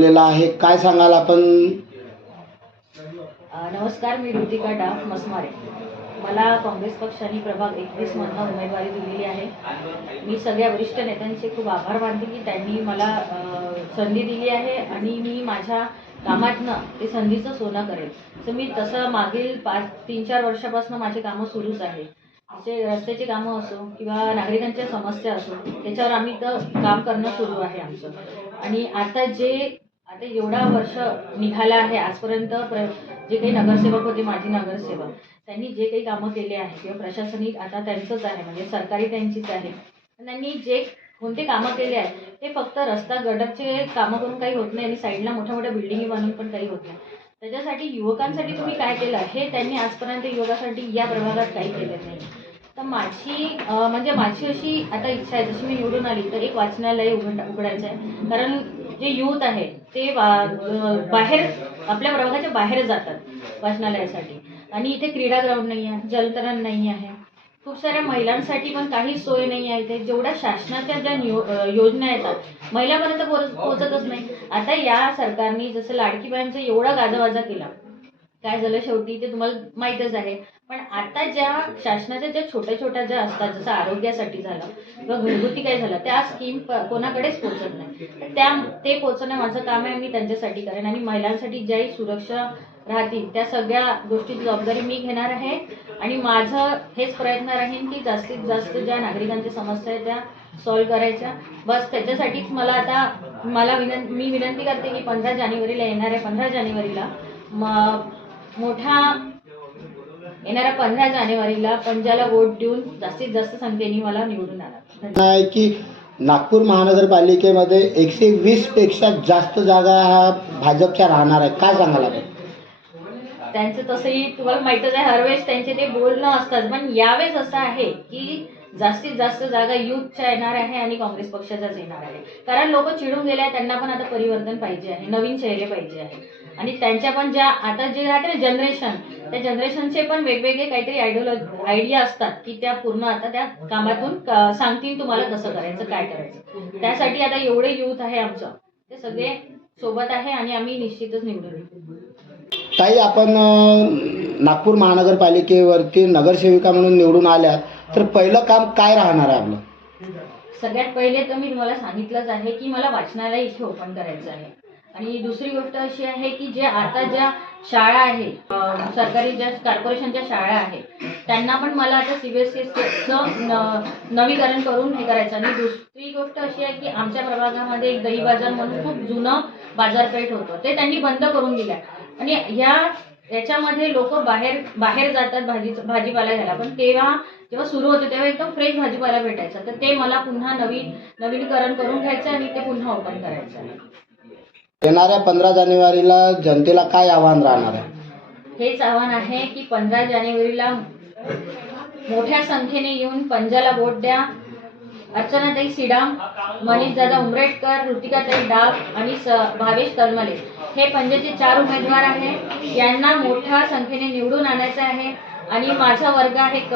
बोललेला आहे, काय सांगाल आपण? नमस्कार, मी ऋतिका डाफ मस्मारे. मला काँग्रेस पक्षाने प्रभाग 21 मधनं उमेदवारी दिलेली आहे. मी सगळ्या वरिष्ठ नेत्यांचे खूप आभार मानते की त्यांनी मला संधी दिली आहे आणि मी माझ्या कामातनं ते संधीचं सोनं करेल. तर मी तसं मागील 3-4 वर्षापासून माझे कामं सुरूच आहे. जे रस्त्याची कामं असो किंवा नागरिकांच्या समस्या असो, त्याच्यावर आम्ही तर काम करणं सुरू आहे आमचं. आणि आता एवढा वर्ष निघाला आहे आजपर्यंत जे काही नगरसेवक होते, माजी नगरसेवक, त्यांनी जे काही कामं केले आहे किंवा प्रशासनिक आता त्यांचंच आहे, म्हणजे सरकारी त्यांचीच आहे. त्यांनी जे कोणते कामं केले आहे ते फक्त रस्ता गटरचे कामं करून काही होत नाही आणि साईडला मोठ्या मोठ्या बिल्डिंगी बांधून पण काही होत नाही. त्याच्यासाठी युवकांसाठी तुम्ही काय केलं हे त्यांनी आजपर्यंत युवकासाठी या प्रभागात काही केलं नाही. तर माझी अशी आता इच्छा आहे, जशी मी निवडून आली तर एक वाचनालय उघडायचं आहे. कारण जे यूथ आहे ते बाहेर आपल्या प्रभागाच्या बाहेर जातात वाचनालयासाठी. आणि इथे क्रीडा ग्राउंड नाही आहे, जलतरण नाही आहे, खूप साऱ्या महिलांसाठी पण काही सोय नाही आहे. इथे जेवढ्या शासनाच्या ज्या योजना येतात महिलांपर्यंत पोहोचतच नाही. आता या सरकारने जसं लाडकी बहीणचा एवढा गाजावाजा केला, काय झालं शेवटी ते तुम्हाला माहीतच आहे. पण आता ज्या शासनाच्या ज्या छोट्या ज्या असतात, जसं आरोग्यासाठी झालं किंवा घरगुती काय झालं, त्या स्कीम कोणाकडेच पोहोचत नाही. ते पोहोचणं माझं काम आहे, मी त्यांच्यासाठी करेन. आणि महिलांसाठी ज्याही सुरक्षा राहतील त्या सगळ्या गोष्टीची जबाबदारी मी घेणार आहे. आणि माझं हेच प्रयत्न राहील की जास्तीत जास्त ज्या नागरिकांच्या समस्या आहेत त्या सॉल्व्ह करायच्या. बस त्याच्यासाठीच मी विनंती करते की 15 जानेवारीला येणाऱ्या 15 जानेवारीला येणाऱ्या 15 जानेवारीला पंजाला वोट देऊन जास्तीत जास्त संख्येने मला निवडून आणा. की नागपूर महानगरपालिकेमध्ये 120 पेक्षा जास्त जागा हा भाजपच्या राहणार आहे, काय सांगाल आपण? त्यांचं तसंही तुम्हाला माहीतच आहे, हरवेळेस त्यांचे ते बोलणं असतात. पण यावेळेस असं आहे की जास्तीत जास्त जागा युथच्या येणार आहे आणि काँग्रेस पक्षाचाच येणार आहे. कारण लोक चिडून गेले आहे, त्यांना पण आता परिवर्तन पाहिजे आहे, नवीन चेहरे पाहिजे आहे. आणि त्यांच्या पण ज्या आता जे राहते जनरेशन, त्या जनरेशनचे पण वेगवेगळे काहीतरी आयडिया असतात की त्या पूर्ण आता त्या कामातून सांगतील तुम्हाला कसं करायचं, काय करायचं. त्यासाठी आता एवढे युथ आहे आमचं, ते सगळे सोबत आहे आणि आम्ही निश्चितच निवडून येऊ. ताई, आपण नागपूर महानगरपालिकेवरती नगरसेविका म्हणून निवडून आल्या, तर पहिलं काम काय राहणार आहे आपलं? सगळ्यात पहिले तर मी तुम्हाला सांगितलंच आहे की मला वाचनालय इथे ओपन करायचं आहे. आणि दुसरी गोष्ट अशी आहे की ज्या शाळा आहे, सरकारी ज्या कॉर्पोरेशनच्या शाळा आहेत, त्यांना पण मला आता CBSEचं नवीकरण करून हे करायचं. आणि दुसरी गोष्ट अशी आहे की आमच्या प्रभागामध्ये एक दही बाजार म्हणून खूप जुनं बाजारपेठ होतं, ते त्यांनी बंद करून दिलं आहे. आणि याच्यामध्ये लोक बाहेर जातात भाजीपाला घ्यायला, पण जेव्हा सुरू होते तेव्हा एकदम फ्रेश भाजीपाला भेटायचा. तर ते मला पुन्हा नवीनीकरण करून घ्यायचं आणि ते पुन्हा ओपन करायचं आहे. येणाऱ्या 15 जानेवारीला जनतेला काय आव्हान राहणार आहे? हेच आव्हान आहे की 15 जानेवारीला मोठ्या संख्येने येऊन पंजाला वोट द्या. अर्चनाताई सिडाम, मनीषदादा उमरेडकर, ऋतिकाताई डाफ आणि भावेश तलमले हे पंजाचे 4 उमेदवार आहे. यांना मोठ्या संख्येने निवडून आणायचं आहे. आणि माझा वर्ग आहे क,